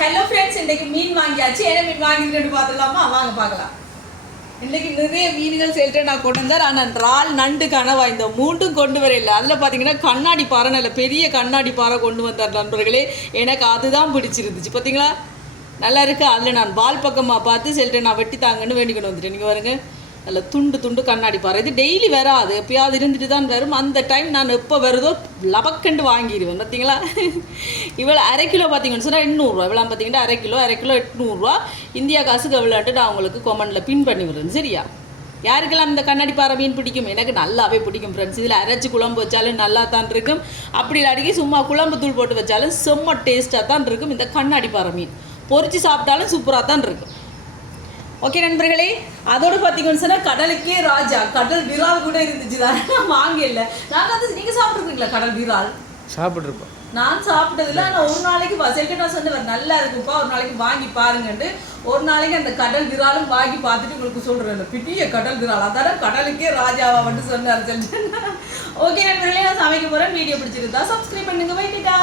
Hello friends, இன்றைக்கு மீன் வாங்கியாச்சு. என்ன மீன் வாங்கிட்டு பார்த்துலாமா? வாங்க பார்க்கலாம். இன்றைக்கி நிறைய மீன்கள் சேர்த்து நான் கொண்டு வந்தேன். ஆனால் இறால், நண்டு, கனவா இந்த மூன்றும் கொண்டு வரையில்லை. அதில் பார்த்தீங்கன்னா கண்ணாடி பாறை, நல்ல பெரிய கண்ணாடி பாறை கொண்டு வந்தார் நண்பர்களே. எனக்கு அதுதான் பிடிச்சிருந்துச்சு. பார்த்தீங்களா, நல்லா இருக்குது. அதில் நான் பால் பக்கமாக பார்த்து செல்ட்டு நான் வெட்டி தாங்கன்னு வேண்டிக்கொண்டு வந்துட்டேன். நீங்கள் பாருங்க, நல்ல துண்டு துண்டு கண்ணாடி பாறை. இது டெய்லி வராது, எப்பயாவது இருந்துட்டு தான் வரும். அந்த டைம் நான் எப்போ வருதோ லபக்கண்டு வாங்கிடுவேன். பார்த்தீங்களா, இவ்வளோ அரை கிலோ பார்த்தீங்கன்னு சொன்னால் 800 இவ்வளோ பார்த்தீங்கன்னா அரை கிலோ 800 இந்தியா காசுக்கு எவ்வளோட்டு நான் உங்களுக்கு கொமெண்டில் பின் பண்ணி விடுறேன். சரியா? யாருக்கெல்லாம் இந்த கண்ணாடி பாறை மீன் பிடிக்கும்? எனக்கு நல்லாவே பிடிக்கும் ஃப்ரெண்ட்ஸ். இதில் அரைச்சி குழம்பு வச்சாலும் நல்லா தான் இருக்கும். அப்படி இல்லாட்டிக்கு சும்மா குழம்பு தூள் போட்டு வச்சாலும் செம்ம டேஸ்ட்டாக தான் இருக்கும். இந்த கண்ணாடி பாறை மீன் பொரிச்சு சாப்பிட்டாலும் சூப்பராக தான் இருக்கும். ஓகே நண்பர்களே, அதோடு பார்த்தீங்கன்னு சொன்னால் கடலுக்கே ராஜா கடல் விரால் கூட இருந்துச்சு தான். நான் வாங்கல. நாங்கள் வந்து நீங்கள் சாப்பிட்ருக்கீங்களா கடல் விரால்? சாப்பிட்ருப்போம். நான் சாப்பிட்டதில்ல. ஆனால் ஒரு நாளைக்கு சரிக்கு நான் சொன்னேன் நல்லா இருக்குப்பா, ஒரு நாளைக்கு வாங்கி பாருங்கன்ட்டு. ஒரு நாளைக்கு அந்த கடல் விராலும் வாங்கி பார்த்துட்டு உங்களுக்கு சொல்கிறேன். பெரிய கடல் விரால், அதான கடலுக்கே ராஜாவா மட்டும் சொன்னார். ஓகே நண்பர்களே, நான் சமைக்க போகிறேன். வீடியோ பிடிச்சிருந்தா சப்ஸ்கிரைப் பண்ணுங்க. வைட்டுட்டா.